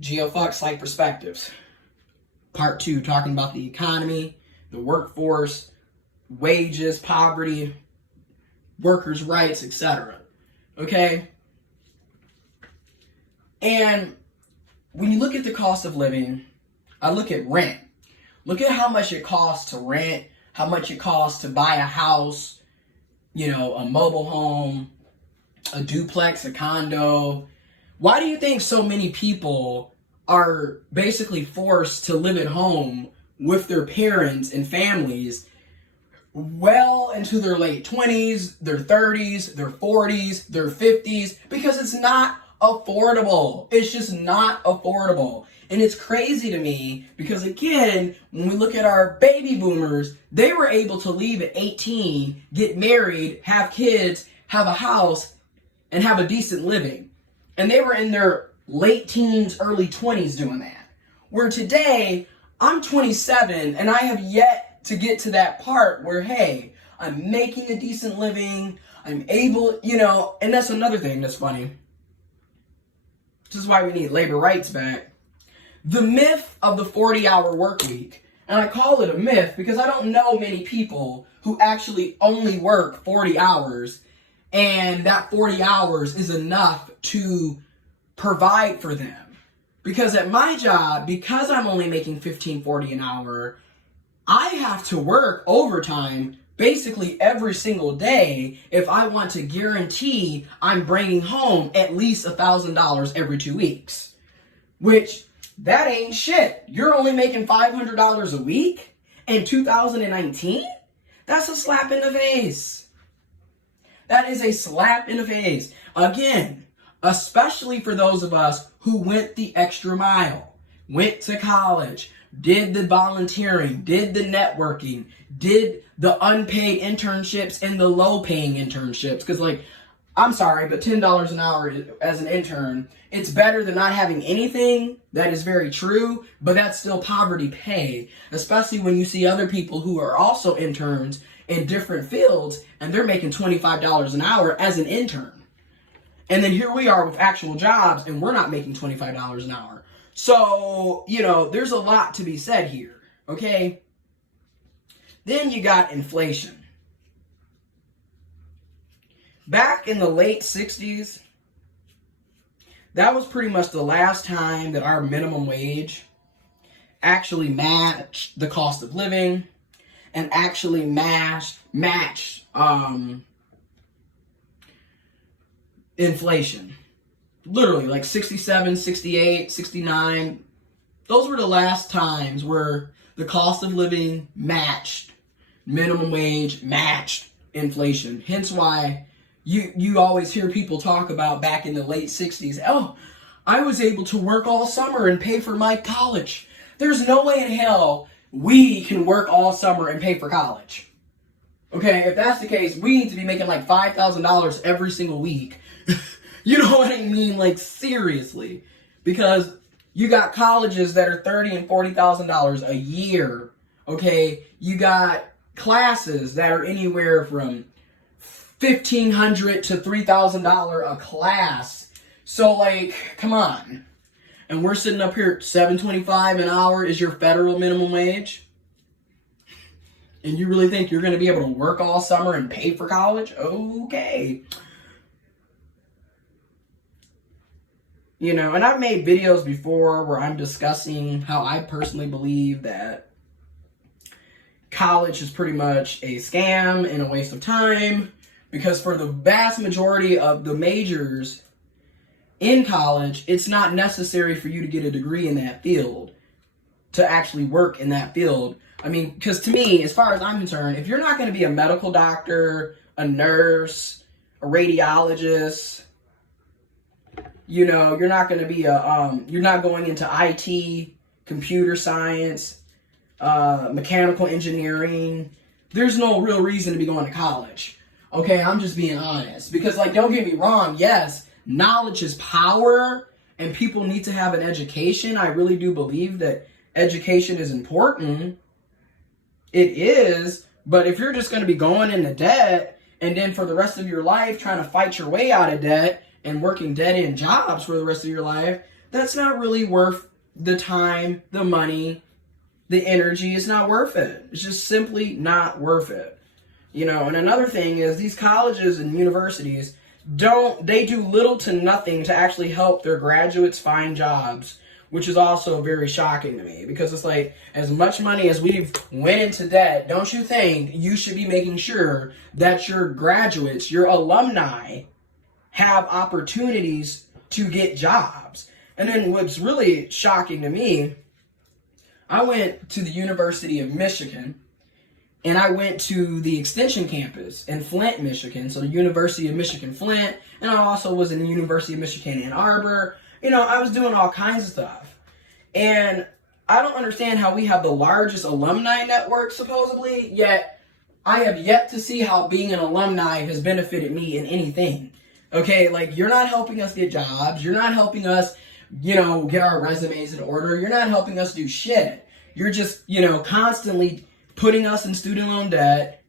Geofuck Slight Perspectives. Part 2, talking about the economy, the workforce, wages, poverty, workers' rights, etc. Okay? And when you look at the cost of living, I look at rent. Look at how much it costs to rent, how much it costs to buy a house, a mobile home, a duplex, a condo. Why do you think so many people are basically forced to live at home with their parents and families well into their late 20s, their 30s, their 40s, their 50s? Because it's not affordable. It's just not affordable. And it's crazy to me because, again, when we look at our baby boomers, they were able to leave at 18, get married, have kids, have a house, and have a decent living. And they were in their late teens, early 20s doing that. Where today, I'm 27 and I have yet to get to that part where, hey, I'm making a decent living, I'm able, and that's another thing that's funny. This is why we need labor rights back. The myth of the 40-hour work week, and I call it a myth because I don't know many people who actually only work 40 hours, and that 40 hours is enough to provide for them. Because at my job, because I'm only making $15.40 an hour, I have to work overtime basically every single day if I want to guarantee I'm bringing home at least $1,000 every 2 weeks. Which, that ain't shit. You're only making $500 a week in 2019? That's a slap in the face. That is a slap in the face. Again, especially for those of us who went the extra mile, went to college, did the volunteering, did the networking, did the unpaid internships and the low-paying internships. Because, I'm sorry, but $10 an hour as an intern, it's better than not having anything. That is very true, but that's still poverty pay, especially when you see other people who are also interns in different fields, and they're making $25 an hour as an intern. And then here we are with actual jobs, and we're not making $25 an hour. So, there's a lot to be said here, okay? Then you got inflation. Back in the late 60s, that was pretty much the last time that our minimum wage actually matched the cost of living and actually matched inflation. Literally, 67, 68, 69. Those were the last times where the cost of living matched minimum wage, matched inflation. Hence why you always hear people talk about back in the late 60s, oh, I was able to work all summer and pay for my college. There's no way in hell we can work all summer and pay for college. Okay, if that's the case, we need to be making $5,000 every single week. You know what I mean? Seriously. Because you got colleges that are $30,000 and $40,000 a year. Okay, you got classes that are anywhere from $1,500 to $3,000 a class. So, come on. And we're sitting up here, $7.25 an hour is your federal minimum wage? And you really think you're going to be able to work all summer and pay for college? Okay. And I've made videos before where I'm discussing how I personally believe that college is pretty much a scam and a waste of time. Because for the vast majority of the majors in college, it's not necessary for you to get a degree in that field to actually work in that field. I mean, because to me, as far as I'm concerned, if you're not going to be a medical doctor, a nurse, a radiologist, you're not going to be you're not going into IT, computer science, mechanical engineering. There's no real reason to be going to college. Okay, I'm just being honest. Because, don't get me wrong, yes, knowledge is power, and people need to have an education. I really do believe that education is important. It is, but if you're just going to be going into debt, and then for the rest of your life trying to fight your way out of debt, and working dead-end jobs for the rest of your life, that's not really worth the time, the money, the energy. It's not worth it. It's just simply not worth it. You know, and another thing is these colleges and universities they do little to nothing to actually help their graduates find jobs, which is also very shocking to me, because it's like, as much money as we've went into debt, don't you think you should be making sure that your graduates, your alumni, have opportunities to get jobs? And then what's really shocking to me, I went to the University of Michigan, and I went to the Extension campus in Flint, Michigan, so the University of Michigan Flint, and I also was in the University of Michigan Ann Arbor. You know, I was doing all kinds of stuff. And I don't understand how we have the largest alumni network, supposedly, yet I have yet to see how being an alumni has benefited me in anything. Okay, like, you're not helping us get jobs. You're not helping us, you know, get our resumes in order. You're not helping us do shit. You're just, you know, constantly putting us in student loan debt.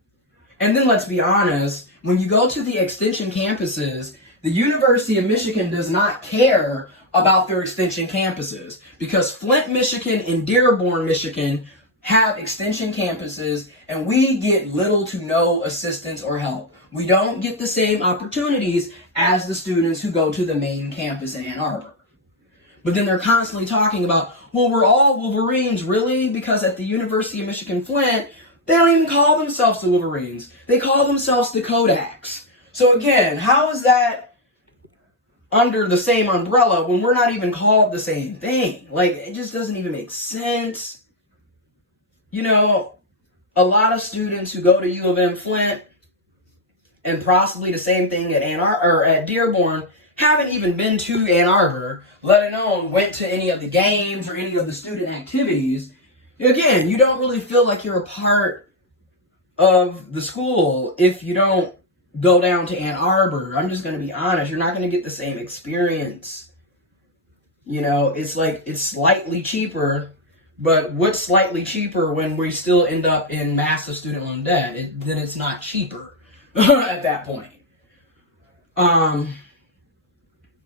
And then let's be honest, when you go to the extension campuses, the University of Michigan does not care about their extension campuses, because Flint, Michigan and Dearborn, Michigan have extension campuses, and we get little to no assistance or help. We don't get the same opportunities as the students who go to the main campus in Ann Arbor. But then they're constantly talking about, well, we're all Wolverines, really? Because at the University of Michigan Flint, they don't even call themselves the Wolverines. They call themselves the Kodaks. So again, how is that under the same umbrella when we're not even called the same thing? Like, it just doesn't even make sense. You know, a lot of students who go to U of M Flint, and possibly the same thing at at Dearborn, haven't even been to Ann Arbor, let alone went to any of the games or any of the student activities. Again, you don't really feel like you're a part of the school if you don't go down to Ann Arbor. I'm just going to be honest. You're not going to get the same experience. You know, it's like, it's slightly cheaper, but what's slightly cheaper when we still end up in massive student loan debt? Then it's not cheaper at that point.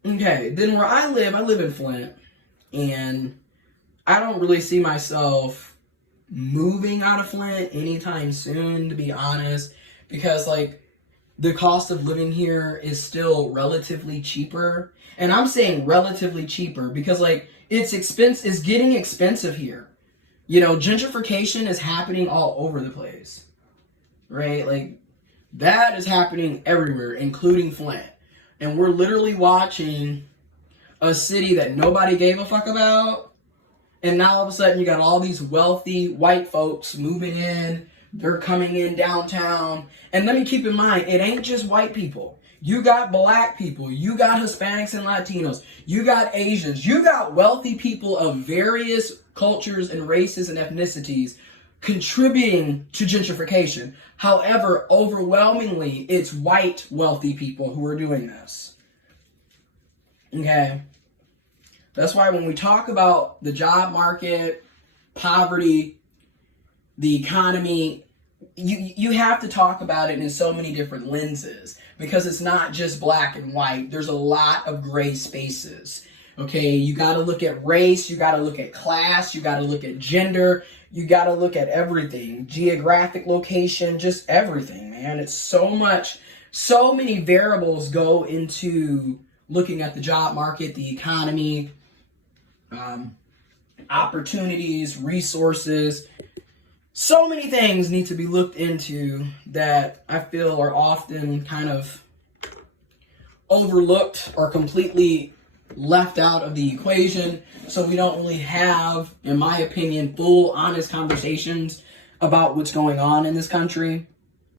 Okay, then where I live in Flint, and I don't really see myself moving out of Flint anytime soon, to be honest, because, like, the cost of living here is still relatively cheaper. And I'm saying relatively cheaper because, like, it's getting expensive here. You know, gentrification is happening all over the place, right? Like, that is happening everywhere, including Flint. And we're literally watching a city that nobody gave a fuck about. And now all of a sudden you got all these wealthy white folks moving in. They're coming in downtown. And let me keep in mind, it ain't just white people. You got black people. You got Hispanics and Latinos. You got Asians. You got wealthy people of various cultures and races and ethnicities contributing to gentrification. However, overwhelmingly, it's white wealthy people who are doing this. Okay? That's why when we talk about the job market, poverty, the economy, you have to talk about it in so many different lenses, because it's not just black and white. There's a lot of gray spaces. Okay, you got to look at race, you got to look at class, you got to look at gender, you got to look at everything, geographic location, just everything, man. It's so many variables go into looking at the job market, the economy, opportunities, resources. So many things need to be looked into that I feel are often kind of overlooked or completely left out of the equation. So we don't really have, in my opinion, full, honest conversations about what's going on in this country.